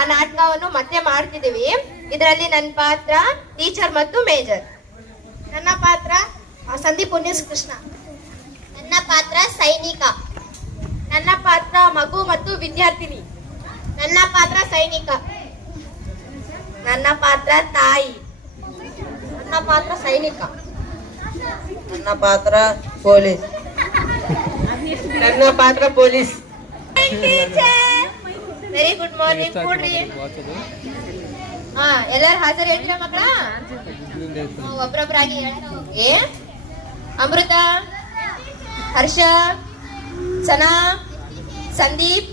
ಆ ನಾಟಕವನ್ನು ಮತ್ತೆ ಮಾಡ್ತಿದೀವಿ. ಇದರಲ್ಲಿ ನನ್ನ ಪಾತ್ರ ಟೀಚರ್ ಮತ್ತು ಮೇಜರ್. ನನ್ನ ಪಾತ್ರ ಸಂದೀಪ್ ಉನ್ನಿಸ್ ಕೃಷ್ಣ. ನನ್ನ ಪಾತ್ರ ಸೈನಿಕ. ನನ್ನ ಪಾತ್ರ ಮಗು ಮತ್ತು ವಿದ್ಯಾರ್ಥಿನಿ. ನನ್ನ ಪಾತ್ರ ಸೈನಿಕ. ನನ್ನ ಪಾತ್ರ ತಾಯಿ. ನನ್ನ ಪಾತ್ರ ಸೈನಿಕ. ನನ್ನ ಪಾತ್ರ ಪೊಲೀಸ್. ನನ್ನ ಪಾತ್ರ ಪೊಲೀಸ್. Very good morning. ಕೂಡ್ರಿ. ಎಲ್ಲರೂ ಹಾಜರು ಹೇಳ್ತೀರಾ ಮಕ್ಕಳ? ಒಬ್ರೊಬ್ರಾಗಿ ಏ ಅಮೃತ, ಹರ್ಷ, ಸನಾ, ಸಂದೀಪ್.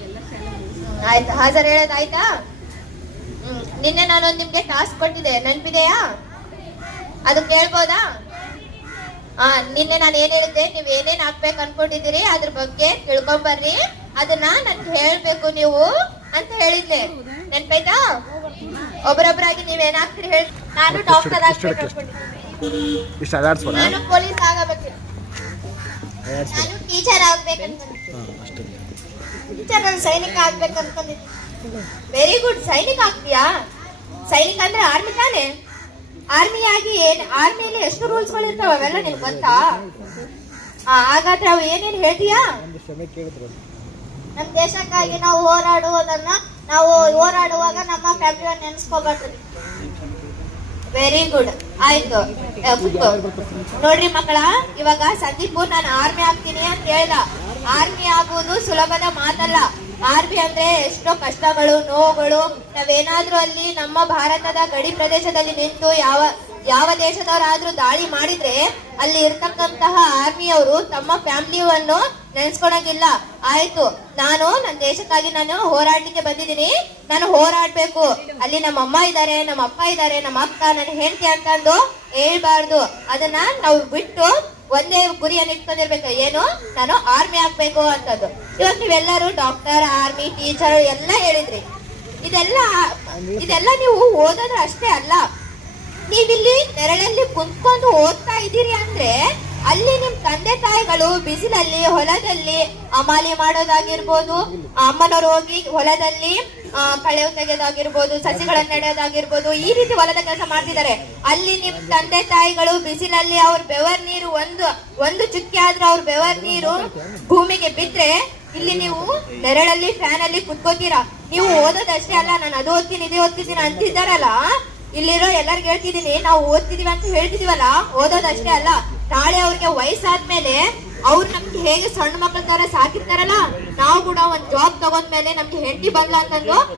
ಆಯ್ತು, ಹಾಜರು ಹೇಳೋದಾಯ್ತಾ? ನಿನ್ನೆ ನಾನೊಂದು ನಿಮ್ಗೆ ಟಾಸ್ಕ್ ಕೊಟ್ಟಿದ್ದೆ, ನೆನಪಿದೆಯಾ? ಅದು ಕೇಳ್ಬೋದಾ? ನಿನ್ನೆ ನಾನು ಏನ್ ಹೇಳಿದ್ದೆ, ನೀವ್ ಏನೇನ್ ಹಾಕ್ಬೇಕು ಅನ್ಕೊಂಡಿದ್ದೀರಿ ಅದ್ರ ಬಗ್ಗೆ ತಿಳ್ಕೊಂಬರ್ರಿ, ಅದನ್ನ ನನ್ಗೆ ಹೇಳ್ಬೇಕು ನೀವು ಅಂತ ಹೇಳಿದ್ದೆ. ನೆನ್ಪಾಯ್ತಾ? ಒಬ್ಬರೊಬ್ಬರಾಗಿ ನೀವೇನ್ ಹಾಕ್ತೀರಿ ಹೇಳಿ. ನಾನು ಡಾಕ್ಟರ್ ಆಗ್ಬೇಕು ಅನ್ಕೊಂಡಿದ್ದೀನಿ. ನಾನು ಪೊಲೀಸ್ ಆಗಬೇಕು. ನಾನು ಟೀಚರ್ ಆಗ್ಬೇಕಂತ. ಟೀಚರ್ ನಾನು ಸೈನಿಕ ಆಗ್ಬೇಕು ಅನ್ಕೊಂಡಿದ್ದೀನಿ. Very good. ಸೈನಿಕ ಆಗ್ತೀಯಾ? ಸೈನಿಕ ಅಂದ್ರೆ ಆರ್ಮಿ ತಾನೆ? ಆರ್ಮಿ ಆಗಿ ಆರ್ಮಿಯಲ್ಲಿ ಎಷ್ಟು ರೂಲ್ಸ್ ಗಳು ಇರ್ತಾವ ಅವೆಲ್ಲ ನಿಮ್ಗೆ ಗೊತ್ತಾ? ಹಾಗಾದ್ರೆ ಅವು ಏನೇನ್ ಹೇಳ್ತೀಯಾ? ನಮ್ಮ ದೇಶಕ್ಕಾಗಿ ನಾವು ಹೋರಾಡುವುದನ್ನ ನಾವು ಹೋರಾಡುವಾಗ ನಮ್ಮ ಫ್ಯಾಮಿಲಿಯನ್ನು ನೆನೆಸ್ಕೋಬಾರ್ದು. Very good. ಆಯ್ತು, ನೋಡ್ರಿ ಮಕ್ಕಳ, ಇವಾಗ ಸಂದೀಪು ನಾನು ಆರ್ಮಿ ಆಗ್ತೀನಿ ಅಂತ ಹೇಳ್ದ. ಆರ್ಮಿ ಆಗುವುದು ಸುಲಭದ ಮಾತಲ್ಲ. ಆರ್ಮಿ ಅಂದ್ರೆ ಎಷ್ಟೋ ಕಷ್ಟಗಳು, ನೋವುಗಳು. ನಾವೇನಾದ್ರೂ ಅಲ್ಲಿ ನಮ್ಮ ಭಾರತದ ಗಡಿ ಪ್ರದೇಶದಲ್ಲಿ ನಿಂತು ಯಾವ ದೇಶದವರಾದ್ರೂ ದಾಳಿ ಮಾಡಿದ್ರೆ ಅಲ್ಲಿ ಇರ್ತಕ್ಕಂತಹ ಆರ್ಮಿಯವರು ತಮ್ಮ ಫ್ಯಾಮಿಲಿಯನ್ನು ನೆನ್ಸ್ಕೊಳಂಗಿಲ್ಲ. ಆಯ್ತು, ನಾನು ನನ್ನ ದೇಶಕ್ಕಾಗಿ ನಾನು ಹೋರಾಡ್ಲಿಕ್ಕೆ ಬಂದಿದ್ದೀನಿ, ನಾನು ಹೋರಾಡ್ಬೇಕು. ಅಲ್ಲಿ ನಮ್ಮ ಅಮ್ಮ ಇದ್ದಾರೆ, ನಮ್ಮ ಅಪ್ಪ ಇದ್ದಾರೆ, ನಮ್ಮ ಅಕ್ಕ, ನನ್ನ ಹೆಂಡತಿ ಅಂತಂದು ಹೇಳ್ಬಾರ್ದು. ಅದನ್ನ ನಾವು ಬಿಟ್ಟು ಒಂದೇ ಗುರಿಯನ್ನು ಇಟ್ಕೊಂಡಿರ್ಬೇಕು, ಏನು, ನಾನು ಆರ್ಮಿ ಆಗ್ಬೇಕು ಅಂತದ್ದು. ಇವಾಗ ನೀವೆಲ್ಲರೂ ಡಾಕ್ಟರ್, ಆರ್ಮಿ, ಟೀಚರ್ ಎಲ್ಲ ಹೇಳಿದ್ರಿ. ಇದೆಲ್ಲ ನೀವು ಓದೋದು ಅಷ್ಟೇ ಅಲ್ಲ. ನೀವಿಲ್ಲಿ ನೆರಳಲ್ಲಿ ಕುಂತ್ಕೊಂಡು ಓದ್ತಾ ಇದ್ದೀರಿ ಅಂದ್ರೆ ಅಲ್ಲಿ ನಿಮ್ ತಂದೆ ತಾಯಿಗಳು ಬಿಸಿಲಲ್ಲಿ ಹೊಲದಲ್ಲಿ ಅಮಾಲಿ ಮಾಡೋದಾಗಿರ್ಬೋದು, ಅಮ್ಮನವ್ರು ಹೋಗಿ ಹೊಲದಲ್ಲಿ ಕಳೆ ತೆಗೆಯೋದಾಗಿರ್ಬೋದು, ಸಸಿಗಳನ್ನ ನೆಡೋದಾಗಿರ್ಬೋದು, ಈ ರೀತಿ ಹೊಲದ ಕೆಲಸ ಮಾಡ್ತಿದ್ದಾರೆ. ಅಲ್ಲಿ ನಿಮ್ ತಂದೆ ತಾಯಿಗಳು ಬಿಸಿಲಲ್ಲಿ ಅವ್ರ ಬೆವರ್ ನೀರು ಒಂದು ಚುಕ್ಕಿ ಆದ್ರೂ ಅವ್ರ ಬೆವರ್ ನೀರು ಭೂಮಿಗೆ ಬಿದ್ರೆ ಇಲ್ಲಿ ನೀವು ನೆರಳಲ್ಲಿ ಫ್ಯಾನ್ ಅಲ್ಲಿ ಕುತ್ಕೋತೀರಾ. ನೀವು ಓದೋದಷ್ಟೇ ಅಲ್ಲ, ನಾನು ಅದು ಓದ್ತೀನಿ ಇದು ಓದ್ತಿದ್ದೀನಿ ಅಂತಿದ್ದಾರಲ್ಲ, ಇಲ್ಲಿರೋ ಎಲ್ಲರಿಗೂ ಹೇಳ್ತಿದೀನಿ, ನಾವು ಓದ್ತಿದೀವಿ ಅಂತ ಹೇಳ್ತಿದೀವಲ್ಲ, ಓದೋದಷ್ಟೇ ಅಲ್ಲ, ನಾಳೆ ಅವ್ರಿಗೆ ವಯಸ್ಸಾದ್ಮೇಲೆ ಅವ್ರು ನಮ್ಗೆ ಹೇಗೆ ಸಣ್ಣ ಮಕ್ಕಳ ತರ ಸಾಕಿರ್ತಾರಲ್ಲ, ನಾವು ಕೂಡ ಒಂದ್ ಜಾಬ್ ತಗೊಂಡ್ಮೇಲೆ ನಮ್ಗೆ ಹೆಂಡತಿ ಬಂದ್ಲ ಅಂತಂದು